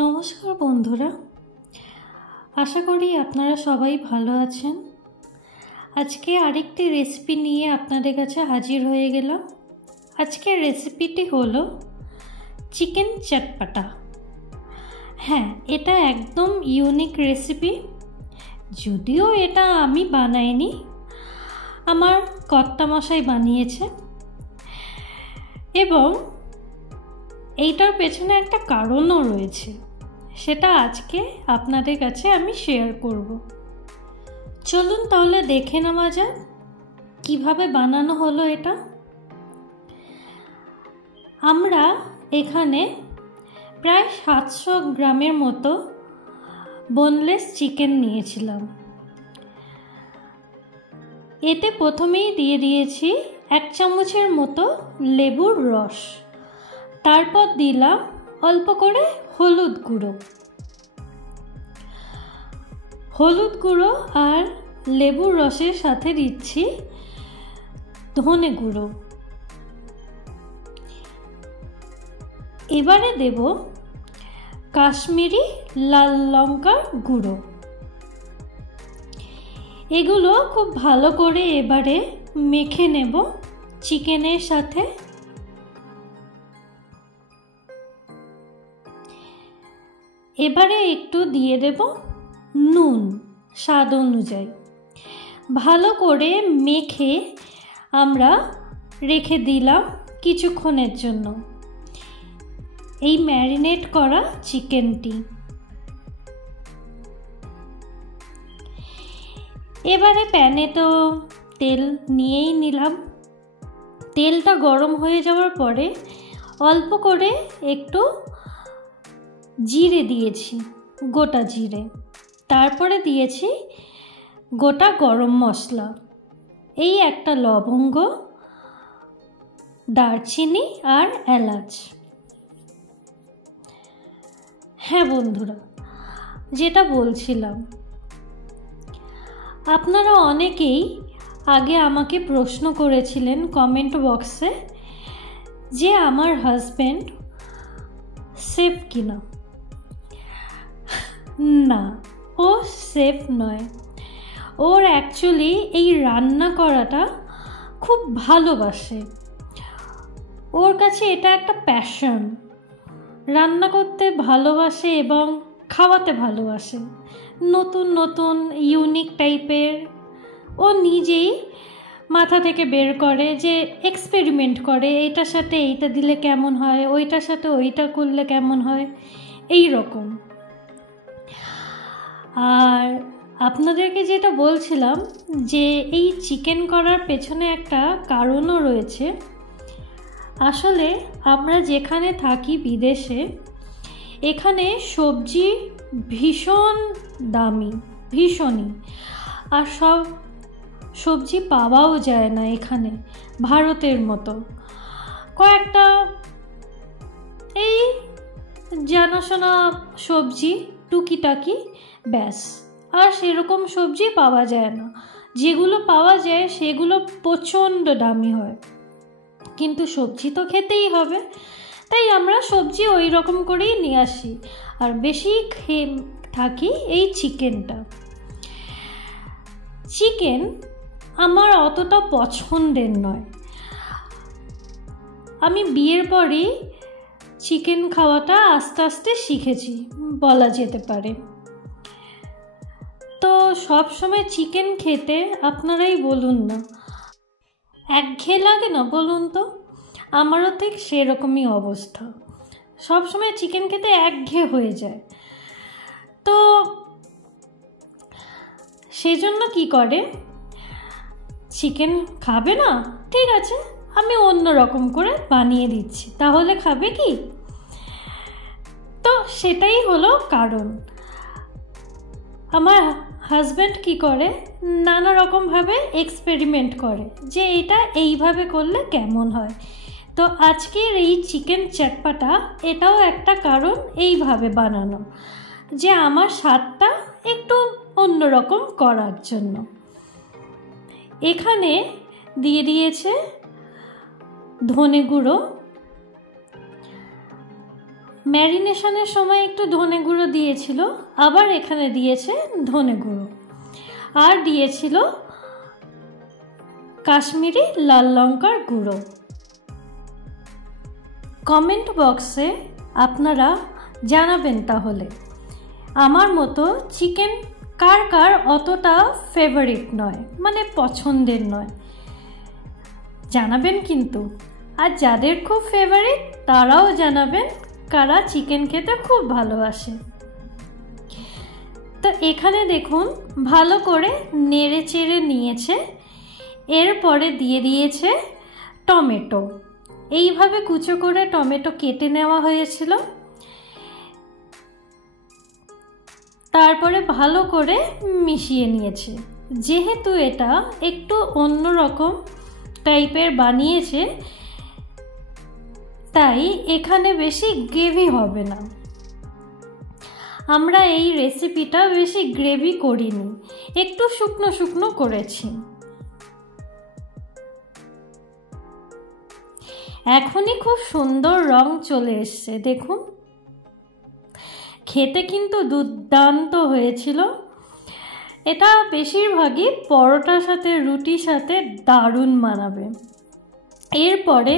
নমস্কার বন্ধুরা, আশা করি আপনারা সবাই ভালো আছেন। আজকে আরেকটি রেসিপি নিয়ে আপনাদের কাছে হাজির হয়ে গেলাম। আজকের রেসিপিটি হলো চিকেন চটপাটা। হ্যাঁ, এটা একদম ইউনিক রেসিপি। যদিও এটা আমি বানাইনি, আমার কর্তামশাই বানিয়েছে, এবং এইটার পেছনে একটা কারণও রয়েছে, সেটা আজকে আপনাদের কাছে আমি শেয়ার করব। চলুন তাহলে দেখে নেওয়া যাক কীভাবে বানানো হলো এটা। আমরা এখানে প্রায় 700 গ্রামের মতো বোনলেস চিকেন নিয়েছিলাম। এতে প্রথমেই দিয়ে দিয়েছি 1 চামচের মতো লেবুর রস, তারপর দিলাম অল্প করে হলুদ গুঁড়ো আর লেবুর রসের সাথে দিচ্ছি ধনে গুঁড়ো। এবারে দেব কাশ্মীরি লাল লঙ্কার গুঁড়ো। এগুলো খুব ভালো করে এবারে মেখে নেব চিকেনের সাথে। এবারে একটু দিয়ে দেব নুন স্বাদ অনুযায়ী। ভালো করে মেখে আমরা রেখে দিলাম কিছুক্ষণের জন্য এই ম্যারিনেট করা চিকেনটি। এবারে প্যানে তো তেল নিয়েই নিলাম। তেলটা গরম হয়ে যাওয়ার পরে অল্প করে একটু জিরে দিয়েছি, গোটা জিরে। তারপরে দিয়েছি গোটা গরম মশলা, এই একটা লবঙ্গ, দারচিনি আর এলাচ। হ্যাঁ বন্ধুরা, যেটা বলছিলাম, আপনারা অনেকেই আগে আমাকে প্রশ্ন করেছিলেন কমেন্ট বক্সে যে আমার হাজব্যান্ড শেফ কিনা। না, ও শেফ নয়। ওর অ্যাকচুয়ালি এই রান্না করাটা খুব ভালোবাসে। ওর কাছে এটা একটা প্যাশন। রান্না করতে ভালোবাসে এবং খাওয়াতে ভালোবাসে। নতুন নতুন ইউনিক টাইপের ও নিজেই মাথা থেকে বের করে, যে এক্সপেরিমেন্ট করে, এইটার সাথে এইটা দিলে কেমন হয়, ওইটার সাথে ওইটা করলে কেমন হয়, এই রকম। আর আপনাদেরকে যেটা বলছিলাম যে এই চিকেন করার পেছনে একটা কারণও রয়েছে। আসলে আমরা যেখানে থাকি বিদেশে, এখানে সবজি ভীষণ দামি, ভীষণই। আর সব সবজি পাওয়াও যায় না এখানে ভারতের মতো। কয়েকটা এই জানাশোনা সবজি টুকিটাকি, ব্যাস। আর সেরকম সবজি পাওয়া যায় না। যেগুলো পাওয়া যায় সেগুলো প্রচণ্ড দামি হয়, কিন্তু সবজি তো খেতেই হবে, তাই আমরা সবজি ওই রকম করেই নিয়ে আসি। আর বেশি খেয়ে থাকি এই চিকেনটা। চিকেন আমার অতটা পছন্দের নয়। আমি বিয়ের পরেই চিকেন খাওয়াটা আস্তে আস্তে শিখেছি বলা যেতে পারে। তো সব সময় চিকেন খেতে আপনারাই বলুন না, একঘেয়ে লাগে না বলুন তো? আমারও ঠিক সেরকমই অবস্থা। সব সময় চিকেন খেতে একঘেয়ে হয়ে যায়। তো সেজন্য কি করে, চিকেন খাবে না, ঠিক আছে, আমি অন্য রকম করে বানিয়ে দিচ্ছি, তাহলে খাবে কি? তো সেটাই হলো কারণ। আমার হাজব্যান্ড কি করে, নানা রকমভাবে এক্সপেরিমেন্ট করে যে এটা এইভাবে করলে কেমন হয়। তো আজকের এই চিকেন চটপাটা এটাও একটা কারণ এইভাবে বানানো, যে আমার স্বাদটা একটু অন্যরকম করার জন্য। এখানে দিয়ে দিয়েছে ধনে গুঁড়ো, ম্যারিনেশনের সময় একটু ধনে গুঁড়ো দিয়েছিল, আবার এখানে দিয়েছে ধনে গুঁড়ো, আর দিয়েছিল কাশ্মীরি লাল লঙ্কার গুঁড়ো। কমেন্ট বক্সে আপনারা জানাবেন তাহলে আমার মতো চিকেন কার কার অতটা ফেভারিট নয়, মানে পছন্দের নয়, জানাবেন কিন্তু। আর যাদের খুব ফেভারিট তারাও জানাবেন কারা চিকেন খেতে খুব ভালোবাসে। তো এখানে দেখুন ভালো করে নেড়ে চেড়ে নিয়েছে, এরপরে দিয়ে দিয়েছে টমেটো। এইভাবে কুচো করে টমেটো কেটে নেওয়া হয়েছিল, তারপরে ভালো করে মিশিয়ে নিয়েছে। যেহেতু এটা একটু অন্যরকম টাইপের বানিয়েছে, তাই এখানে বেশি গ্রেভি হবে না। আমরা এই রেসিপিটা বেশি গ্রেভি করিনি, একটু শুকনো শুকনো করেছি। এখনই খুব সুন্দর রং চলে এসছে, দেখুন। খেতে কিন্তু দুর্দান্ত হয়েছিল। এটা বেশিরভাগই পরোটার সাথে রুটির সাথে দারুণ মানাবে। এরপরে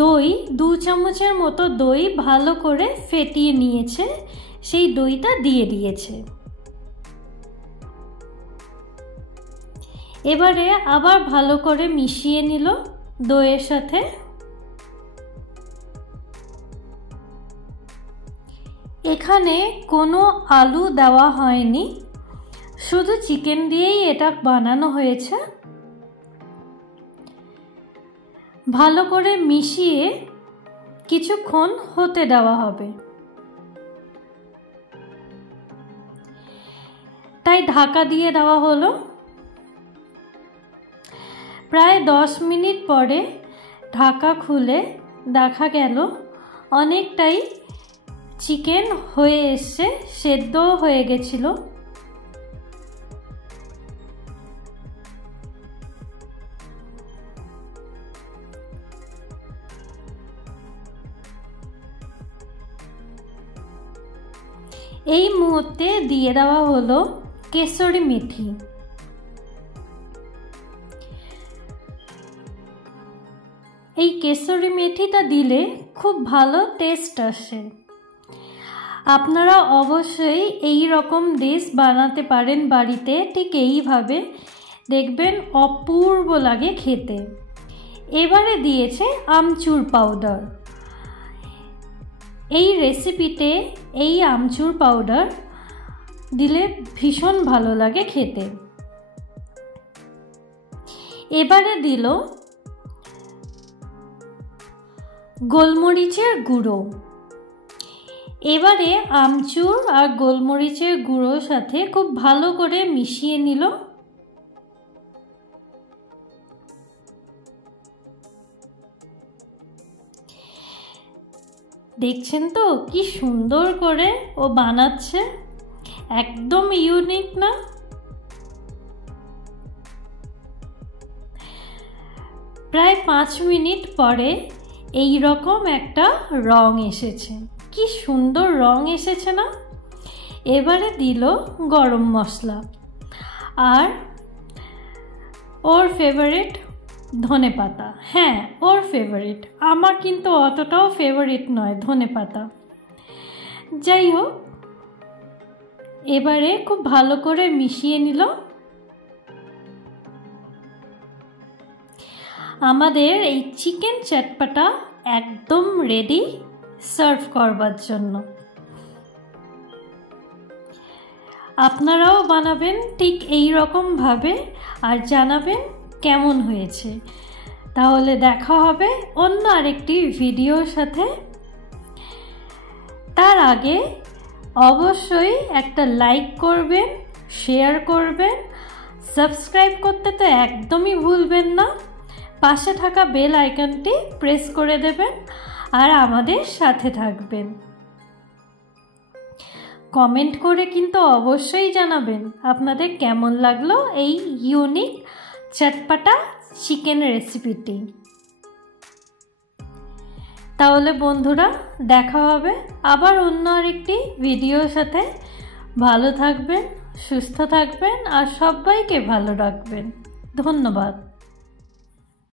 দই 2 চামচের মতো দই ভালো করে ফেটিয়ে নিয়েছে, সেই দইটা দিয়ে দিয়েছে। এবারে আবার ভালো করে মিশিয়ে নিল দইয়ের সাথে। এখানে কোনো আলু দেওয়া হয়নি, শুধু চিকেন দিয়েই এটা বানানো হয়েছে। ভালো করে মিশিয়ে কিছুক্ষণ হতে দেওয়া হবে, তাই ঢাকা দিয়ে দেওয়া হলো। প্রায় 10 মিনিট পরে ঢাকা খুলে দেখা গেল অনেকটাই চিকেন হয়ে এসছে, সেদ্ধও হয়ে গেছিল। এই মুহূর্তে দিয়ে দেওয়া হলো কেশরি মেথি। এই কেশরি মেথিটা দিলে খুব ভালো টেস্ট আসে। আপনারা অবশ্যই এই রকম ডিশ বানাতে পারেন বাড়িতে, ঠিক এইভাবে দেখবেন অপূর্ব লাগে খেতে। এবারে দিয়েছে আমচুর পাউডার। এই রেসিপিতে এই আমচুর পাউডার দিলে ভীষণ ভালো লাগে খেতে। এবারে দিল গোলমরিচের গুঁড়ো। এবারে আমচুর আর গোলমরিচের গুঁড়োর সাথে খুব ভালো করে মিশিয়ে নিল। দেখছেন তো কি সুন্দর করে ও বানাচ্ছে, একদম ইউনিক না? প্রায় 5 মিনিট পরে এই রকম একটা রং এসেছে, কি সুন্দর রং এসেছে না? এবারে দিল গরম মশলা আর ওর ফেভারিট ধনেপাতা। হ্যাঁ, ওর ফেভারিট, আমার কিন্তু অতটাও ফেভারিট নয় ধনেপাতা। যাই হোক, এবারে খুব ভালো করে মিশিয়ে নিল। আমাদের এই চিকেন চটপটা একদম রেডি সার্ভ করবার জন্য। আপনারাও বানাবেন ঠিক এই রকম ভাবে আর জানাবেন কেমন হয়েছে। তাহলে দেখা হবে অন্য আরেকটি ভিডিওর সাথে। তার আগে অবশ্যই একটা লাইক করবেন, শেয়ার করবেন, সাবস্ক্রাইব করতে তো একদমই ভুলবেন না। পাশে থাকা বেল আইকনটি প্রেস করে দেবেন আর আমাদের সাথে থাকবেন। কমেন্ট করে কিন্তু অবশ্যই জানাবেন আপনাদের কেমন লাগলো এই ইউনিক চটপটা চিকেন রেসিপিটি। তাহলে বন্ধুরা দেখা হবে আবার অন্য আরেকটি ভিডিওর সাথে। ভালো থাকবেন, সুস্থ থাকবেন আর সবাইকে ভালো রাখবেন। ধন্যবাদ।